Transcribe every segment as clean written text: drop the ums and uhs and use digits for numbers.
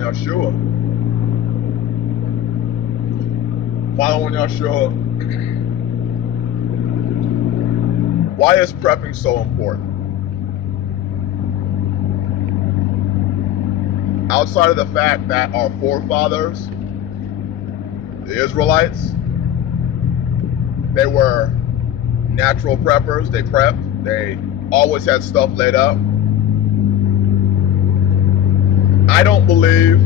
following Yeshua. Following Yeshua. Why is prepping so important? Outside of the fact that our forefathers, the Israelites, they were natural preppers. They prepped. They always had stuff laid up. I don't believe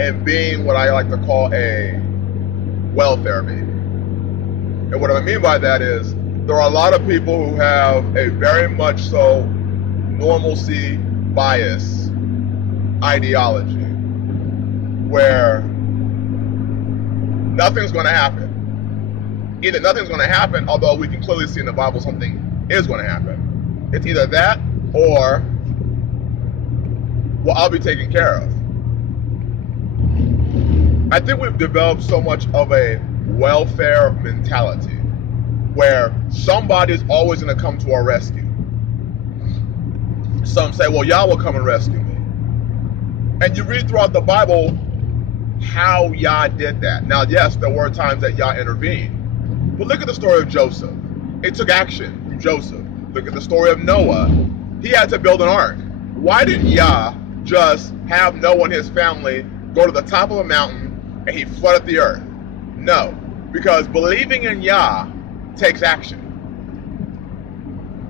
in being what I like to call a welfare baby. And what I mean by that is there are a lot of people who have a very much so normalcy bias ideology where nothing's going to happen. Either nothing's going to happen, although we can clearly see in the Bible something is going to happen. It's either that or, well, I'll be taken care of. I think we've developed so much of a welfare mentality where somebody's always going to come to our rescue. Some say, well, Yah will come and rescue me. And you read throughout the Bible how Yah did that. Now, yes, there were times that Yah intervened. But look at the story of Joseph. It took action from Joseph. Look at the story of Noah. He had to build an ark. Why didn't Yah just have Noah and his family go to the top of a mountain and he flooded the earth? No, because believing in Yah takes action.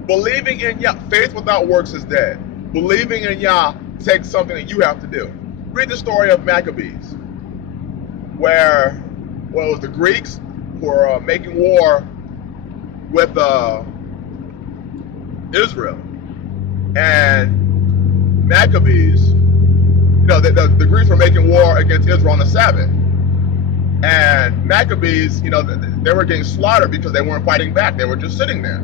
Believing in Yah, faith without works is dead. Believing in Yah takes something that you have to do. Read the story of Maccabees, where it was the Greeks who were making war with Israel. And Maccabees, the Greeks were making war against Israel on the Sabbath. And Maccabees, they were getting slaughtered because they weren't fighting back. They were just sitting there.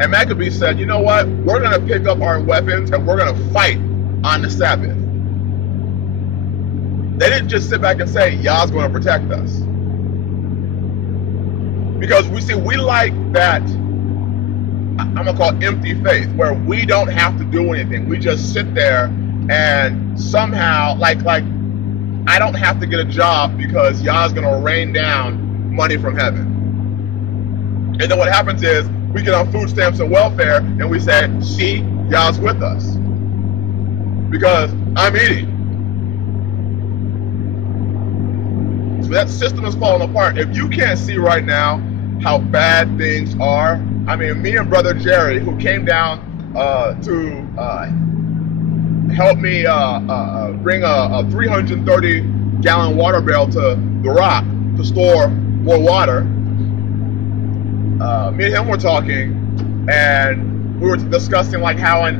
And Maccabees said, you know what? We're going to pick up our weapons and we're going to fight on the Sabbath. They didn't just sit back and say, Yah's going to protect us. Because we like that, I'm going to call it empty faith, where we don't have to do anything. We just sit there and somehow, like I don't have to get a job because Yah's going to rain down money from heaven. And then what happens is we get on food stamps and welfare and we say, see, Yah's with us. Because I'm eating. So that system is falling apart. If you can't see right now how bad things are, I mean, me and Brother Jerry, who came down to help me bring a 330-gallon water barrel to the Rock to store more water, me and him were talking, and we were discussing like how in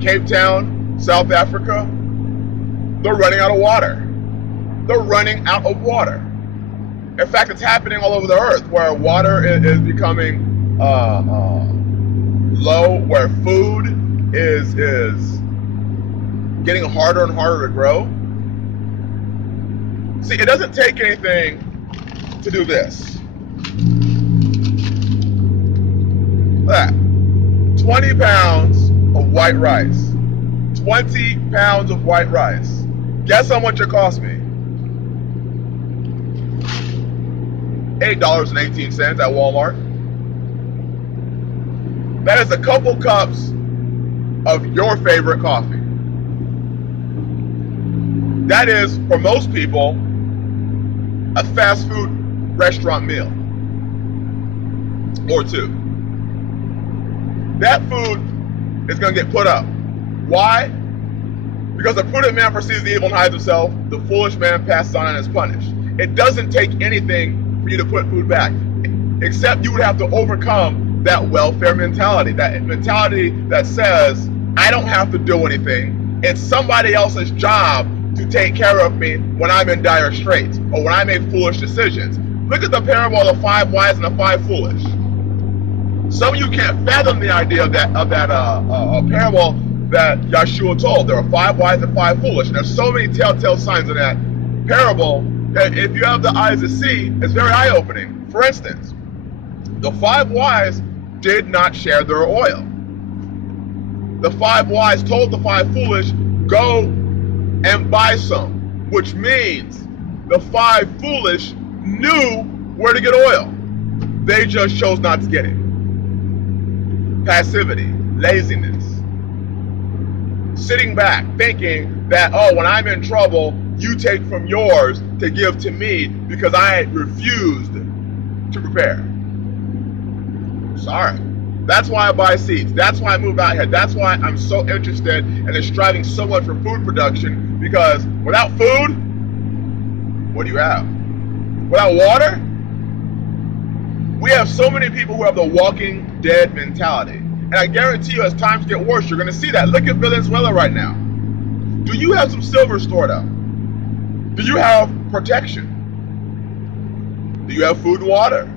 Cape Town, South Africa, they're running out of water. They're running out of water. In fact, it's happening all over the earth where water is becoming low, where food is getting harder and harder to grow. See, it doesn't take anything to do this. That 20 pounds of white rice. 20 pounds of white rice. Guess how much it cost me? $8.18 at Walmart. That is a couple cups of your favorite coffee. That is, for most people, a fast food restaurant meal. Or two. That food is going to get put up. Why? Because the prudent man perceives the evil and hides himself. The foolish man passes on and is punished. It doesn't take anything for you to put food back, except you would have to overcome that welfare mentality, that mentality that says, I don't have to do anything. It's somebody else's job to take care of me when I'm in dire straits or when I make foolish decisions. Look at the parable of the 5 wise and the 5 foolish. Some of you can't fathom the idea of that parable that Yeshua told. There are 5 wise and 5 foolish. And there's so many telltale signs in that parable that if you have the eyes to see, it's very eye-opening. For instance, the 5 wise did not share their oil. The 5 wise told the 5 foolish, go and buy some, which means the 5 foolish knew where to get oil. They just chose not to get it. Passivity, laziness. Sitting back, thinking that, oh, when I'm in trouble, you take from yours to give to me because I refused to prepare. Sorry. That's why I buy seeds. That's why I move out here. That's why I'm so interested and striving so much for food production, because without food, what do you have? Without water, we have so many people who have the walking dead mentality. And I guarantee you, as times get worse, you're going to see that. Look at Venezuela right now. Do you have some silver stored up? Do you have protection? Do you have food and water?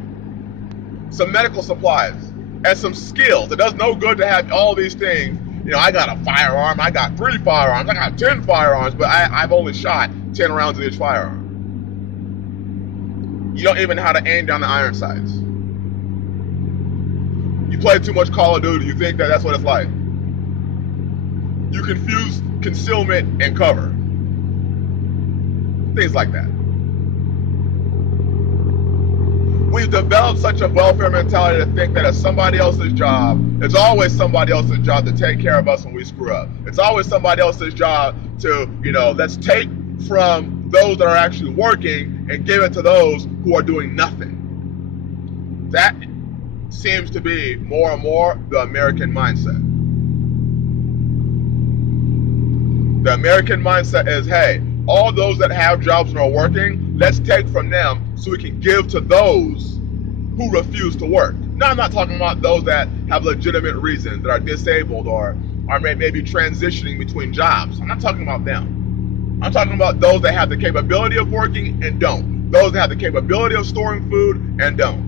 Some medical supplies and some skills? It does no good to have all these things. You know, I got a firearm, I got 3 firearms, I got 10 firearms, but I've only shot 10 rounds in each firearm. You don't even know how to aim down the iron sights. You play too much Call of Duty, you think that that's what it's like. You confuse concealment and cover. Things like that. We've developed such a welfare mentality to think that it's somebody else's job. It's always somebody else's job to take care of us when we screw up. It's always somebody else's job to, let's take from those that are actually working and give it to those who are doing nothing. That seems to be more and more the American mindset. The American mindset is, hey, all those that have jobs and are working, let's take from them so we can give to those who refuse to work. Now, I'm not talking about those that have legitimate reasons, that are disabled or are maybe transitioning between jobs. I'm not talking about them. I'm talking about those that have the capability of working and don't. Those that have the capability of storing food and don't.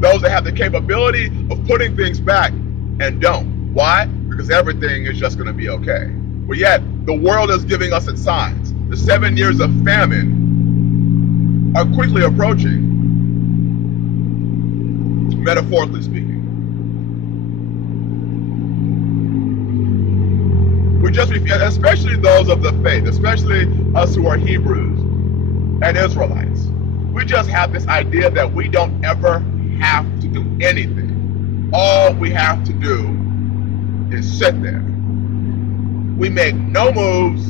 Those that have the capability of putting things back and don't. Why? Because everything is just going to be okay. But yet, the world is giving us its signs. The 7 years of famine are quickly approaching, metaphorically speaking. We just, especially those of the faith, especially us who are Hebrews and Israelites, we just have this idea that we don't ever have to do anything. All we have to do is sit there. We make no moves,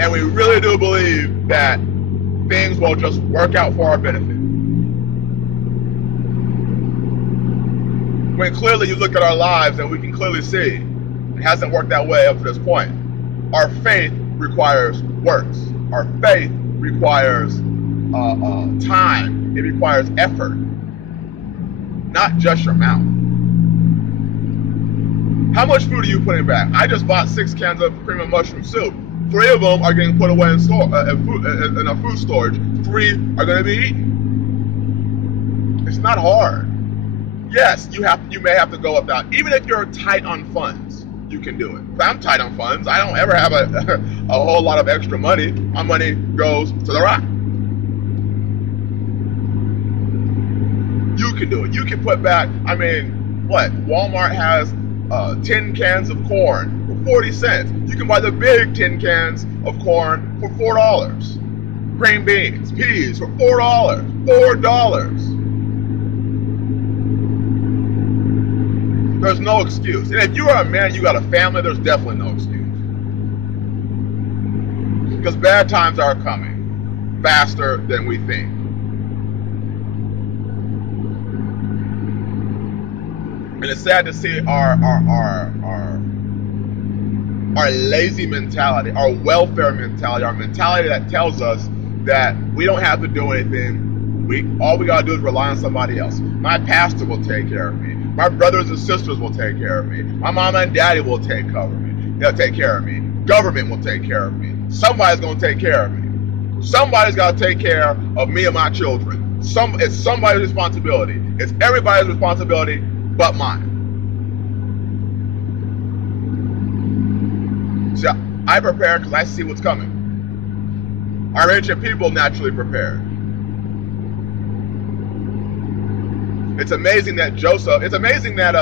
and we really do believe that things will just work out for our benefit. When clearly you look at our lives and we can clearly see it hasn't worked that way up to this point. Our faith requires works. Our faith requires time. It requires effort, not just your mouth. How much food are you putting back? I just bought 6 cans of cream and mushroom soup. 3 of them are getting put away in a food storage. 3 are going to be eaten. It's not hard. Yes, you may have to go without. Even if you're tight on funds, you can do it. I'm tight on funds. I don't ever have a whole lot of extra money. My money goes to the rock. You can do it. You can put back, Walmart has 10 cans of corn for 40 cents. You can buy the big 10 cans of corn for $4. Green beans, peas for $4. $4. There's no excuse. And if you are a man, you got a family, there's definitely no excuse. Because bad times are coming faster than we think. And it's sad to see our lazy mentality, our welfare mentality, our mentality that tells us that we don't have to do anything. All we gotta do is rely on somebody else. My pastor will take care of me. My brothers and sisters will take care of me. My mama and daddy will take care of me. They'll take care of me. Government will take care of me. Somebody's gonna take care of me. Somebody's gotta take care of me and my children. It's somebody's responsibility. It's everybody's responsibility but mine. See, I prepare because I see what's coming. Our ancient people naturally prepared. It's amazing that Joseph, it's amazing that,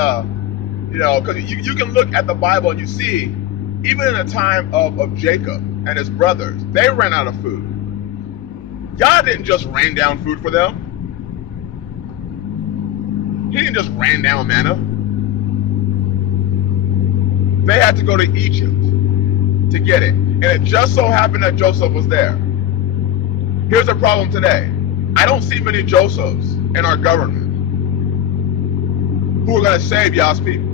because you can look at the Bible and you see, even in the time of Jacob and his brothers, they ran out of food. God didn't just rain down food for them. He didn't just rain down manna. They had to go to Egypt to get it. And it just so happened that Joseph was there. Here's the problem today. I don't see many Josephs in our government who are going to save Yah's people.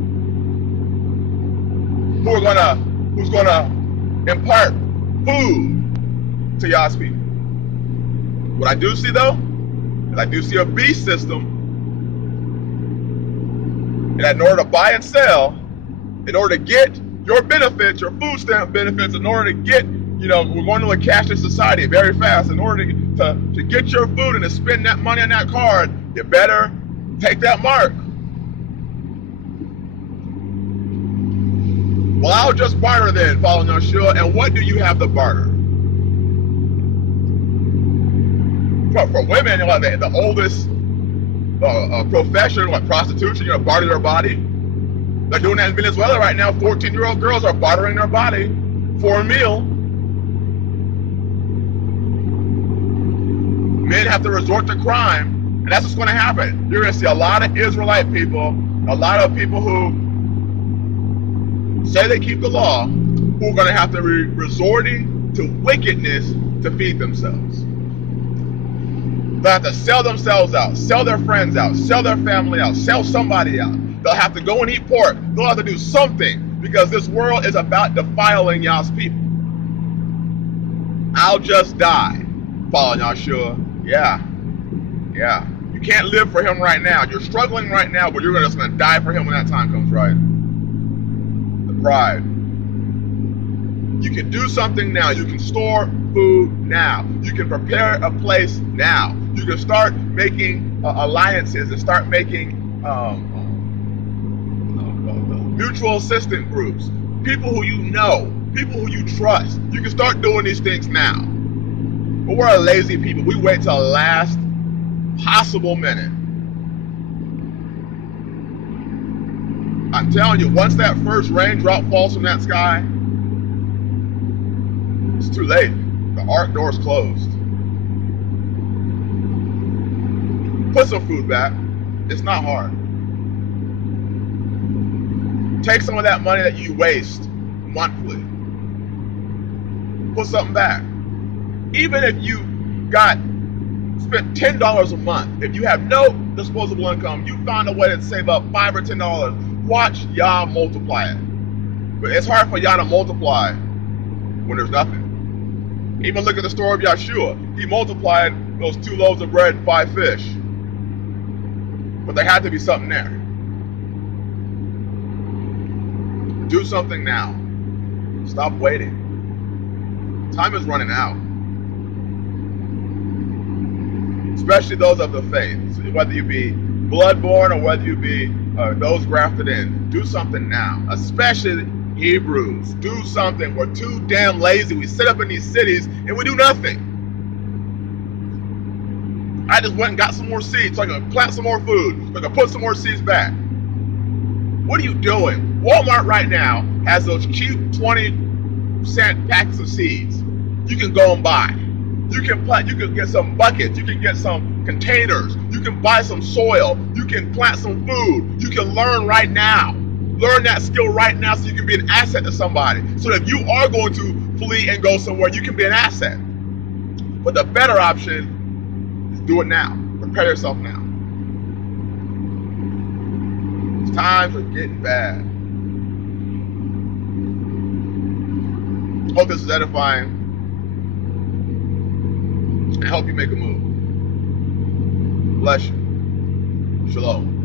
Who's gonna impart food to Yah's people. What I do see though, is I do see a beast system. And in order to buy and sell, in order to get your benefits, your food stamp benefits, in order to get, we're going to a cashless society very fast. In order to get your food and to spend that money on that card, you better take that mark. Well, I'll just barter then, following Yeshua. And what do you have to barter? For women, the oldest profession, prostitution, barter their body. They're doing that in Venezuela right now. 14-year-old girls are bartering their body for a meal. Men have to resort to crime, and that's what's going to happen. You're going to see a lot of Israelite people, a lot of people who say they keep the law, who are going to have to be resorting to wickedness to feed themselves. They'll have to sell themselves out, sell their friends out, sell their family out, sell somebody out. They'll have to go and eat pork. They'll have to do something because this world is about defiling Yah's people. I'll just die, following Yahshua. Yeah. You can't live for him right now. You're struggling right now, but you're just going to die for him when that time comes, right? The pride. You can do something now. You can store food now. You can prepare a place now. You can start making alliances and start making mutual assistance groups. People who you know, people who you trust. You can start doing these things now. But we're a lazy people. We wait till the last possible minute. I'm telling you, once that first raindrop falls from that sky, it's too late. The ark door's closed. Put some food back. It's not hard. Take some of that money that you waste monthly. Put something back. Even if you spent $10 a month, if you have no disposable income, you found a way to save up $5 or $10, watch Yah multiply it. But it's hard for Yah to multiply when there's nothing. Even look at the story of Yeshua. He multiplied those 2 loaves of bread and 5 fish. But there had to be something there. Do something now. Stop waiting. Time is running out. Especially those of the faith. So whether you be bloodborn or whether you be those grafted in. Do something now. Especially Hebrews. Do something. We're too damn lazy. We sit up in these cities and we do nothing. I just went and got some more seeds so I can plant some more food, so I can put some more seeds back. What are you doing? Walmart right now has those cheap 20-cent packets of seeds. You can go and buy. You can plant. You can get some buckets. You can get some containers. You can buy some soil. You can plant some food. You can learn right now. Learn that skill right now so you can be an asset to somebody. So that if you are going to flee and go somewhere, you can be an asset. But the better option is do it now. Prepare yourself now. Times are getting bad. Hope this is edifying. And help you make a move. Bless you. Shalom.